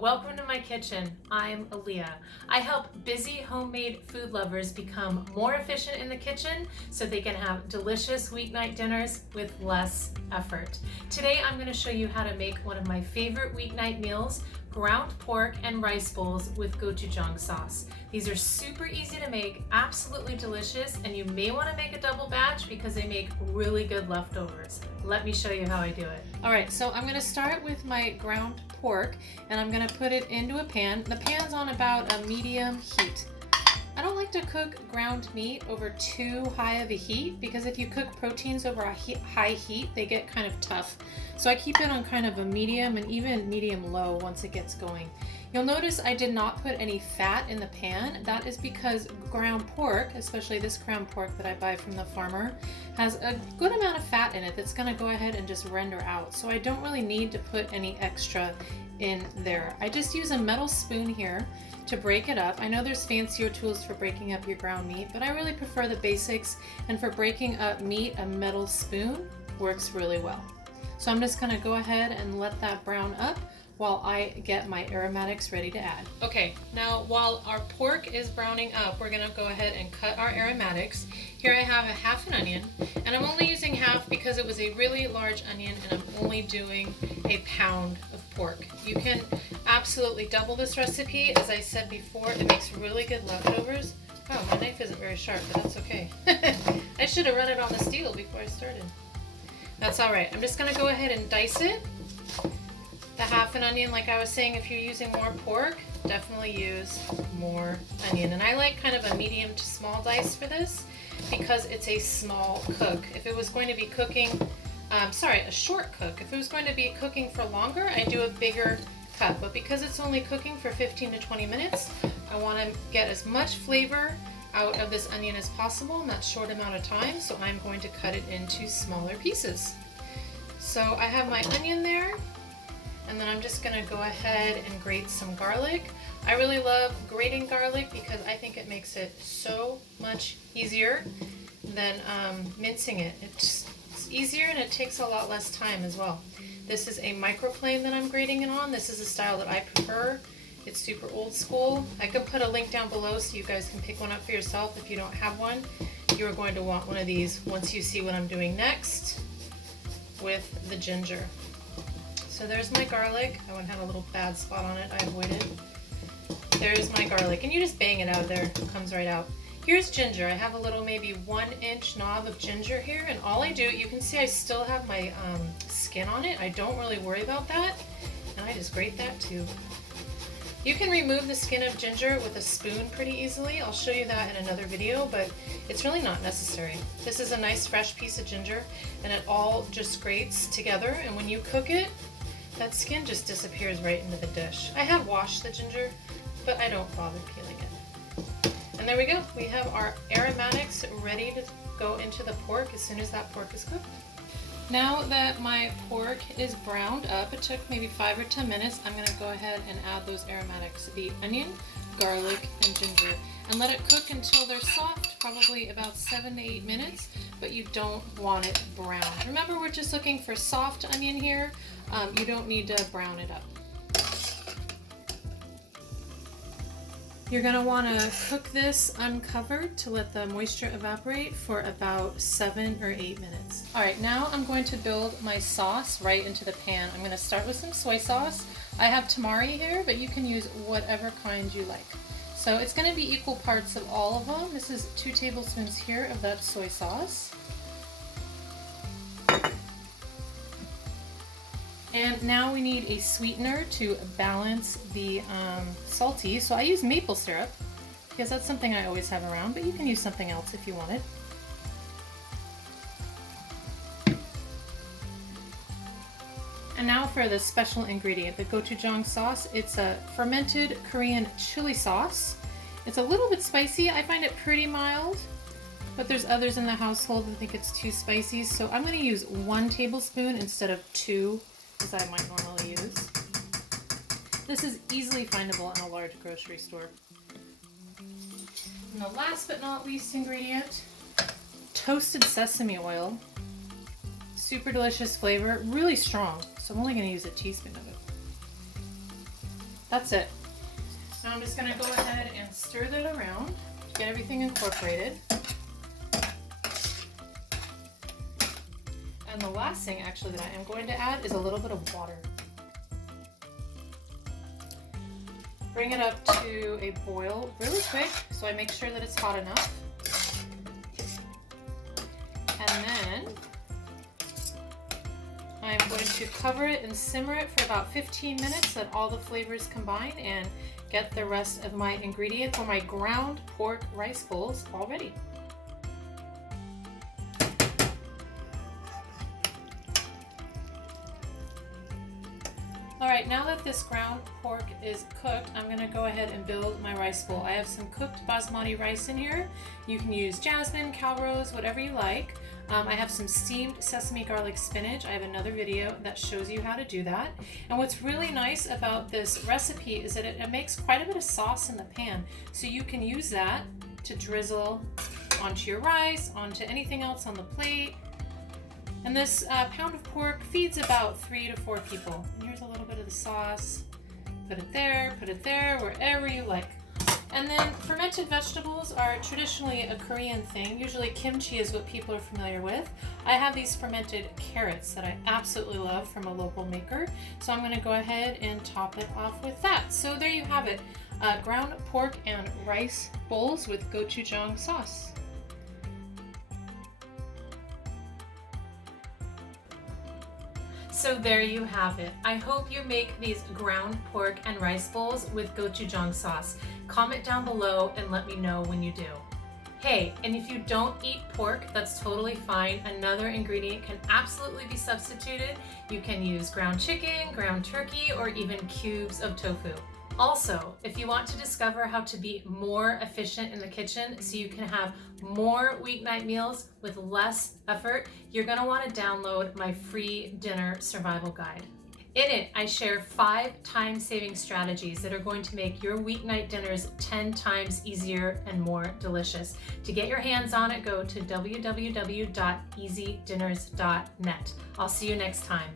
welcome to my kitchen. I'm Aliye. I help busy homemade food lovers become more efficient in the kitchen so they can have delicious weeknight dinners with less effort. Today I'm going to show you how to make one of my favorite weeknight meals, ground pork and rice bowls with gochujang sauce. These are super easy to make, absolutely delicious, and you may want to make a double batch because they make really good leftovers. Let me show you how I do it. All right, so I'm going to start with my ground pork and I'm going to put it into a pan. The pan's on about a medium heat. I don't like to cook ground meat over too high of a heat because if you cook proteins over a high heat, they get kind of tough. So I keep it on kind of a medium and even medium low once it gets going. You'll notice I did not put any fat in the pan. That is because ground pork, especially this ground pork that I buy from the farmer, has a good amount of fat in it that's going to go ahead and just render out. So I don't really need to put any extra in there. I just use a metal spoon here to break it up. I know there's fancier tools for breaking up your ground meat, but I really prefer the basics, and for breaking up meat, a metal spoon works really well. So I'm just going to go ahead and let that brown up while I get my aromatics ready to add. Okay, now while our pork is browning up, we're gonna go ahead and cut our aromatics. Here I have a half an onion, and I'm only using half because it was a really large onion and I'm only doing a pound of pork. You can absolutely double this recipe. As I said before, it makes really good leftovers. Oh, my knife isn't very sharp, but that's okay. I should have run it on the steel before I started. That's all right. I'm just gonna go ahead and dice it. The half an onion, like I was saying, if you're using more pork, definitely use more onion. And I like kind of a medium to small dice for this because it's a small cook. If it was going to be cooking, a short cook. If it was going to be cooking for longer, I do a bigger cut. But because it's only cooking for 15 to 20 minutes, I want to get as much flavor out of this onion as possible in that short amount of time. So I'm going to cut it into smaller pieces. So I have my onion there. And then I'm just going to go ahead and grate some garlic. I really love grating garlic because I think it makes it so much easier than mincing it. It's easier and it takes a lot less time as well. This is a microplane that I'm grating it on. This is a style that I prefer. It's super old school. I could put a link down below so you guys can pick one up for yourself if you don't have one. You're going to want one of these once you see what I'm doing next with the ginger. So there's my garlic. I wouldn't have a little bad spot on it. I avoided. There's my garlic. And you just bang it out of there. It comes right out. Here's ginger. I have a little maybe 1-inch knob of ginger here. And all I do, you can see I still have my skin on it. I don't really worry about that. And I just grate that too. You can remove the skin of ginger with a spoon pretty easily. I'll show you that in another video, but it's really not necessary. This is a nice fresh piece of ginger and it all just grates together. And when you cook it, that skin just disappears right into the dish. I have washed the ginger, but I don't bother peeling it. And there we go. We have our aromatics ready to go into the pork as soon as that pork is cooked. Now that my pork is browned up, it took maybe 5 or 10 minutes, I'm going to go ahead and add those aromatics, the onion, garlic, and ginger, and let it cook until they're soft, probably about 7 to 8 minutes, but you don't want it brown. Remember, we're just looking for soft onion here. You don't need to brown it up. You're going to want to cook this uncovered to let the moisture evaporate for about 7 or 8 minutes. Alright, now I'm going to build my sauce right into the pan. I'm going to start with some soy sauce. I have tamari here, but you can use whatever kind you like. So it's going to be equal parts of all of them. This is 2 tablespoons here of that soy sauce. And now we need a sweetener to balance the salty. So I use maple syrup because that's something I always have around, but you can use something else if you want it. And now for the special ingredient, the gochujang sauce. It's a fermented Korean chili sauce. It's a little bit spicy. I find it pretty mild, but there's others in the household that think it's too spicy. So I'm going to use 1 tablespoon instead of 2. As I might normally use. This is easily findable in a large grocery store. And the last but not least ingredient, toasted sesame oil. Super delicious flavor, really strong, so I'm only going to use a teaspoon of it. That's it. Now I'm just gonna go ahead and stir that around to get everything incorporated. And the last thing actually that I am going to add is a little bit of water. Bring it up to a boil really quick so I make sure that it's hot enough. And then I'm going to cover it and simmer it for about 15 minutes, let all the flavors combine, and get the rest of my ingredients or my ground pork rice bowls all ready. Alright, now that this ground pork is cooked, I'm going to go ahead and build my rice bowl. I have some cooked basmati rice in here. You can use jasmine, calrose, whatever you like. I have some steamed sesame garlic spinach. I have another video that shows you how to do that. And what's really nice about this recipe is that it makes quite a bit of sauce in the pan. So you can use that to drizzle onto your rice, onto anything else on the plate. And this pound of pork feeds about 3 to 4 people. And here's a little bit of the sauce. Put it there, wherever you like. And then fermented vegetables are traditionally a Korean thing. Usually kimchi is what people are familiar with. I have these fermented carrots that I absolutely love from a local maker. So I'm gonna go ahead and top it off with that. So there you have it. Ground pork and rice bowls with gochujang sauce. So there you have it. I hope you make these ground pork and rice bowls with gochujang sauce. Comment down below and let me know when you do. Hey, and if you don't eat pork, that's totally fine. Another ingredient can absolutely be substituted. You can use ground chicken, ground turkey, or even cubes of tofu. Also, if you want to discover how to be more efficient in the kitchen so you can have more weeknight meals with less effort, you're going to want to download my free dinner survival guide. In it, I share 5 time-saving strategies that are going to make your weeknight dinners 10 times easier and more delicious. To get your hands on it, go to www.easydinners.net. I'll see you next time.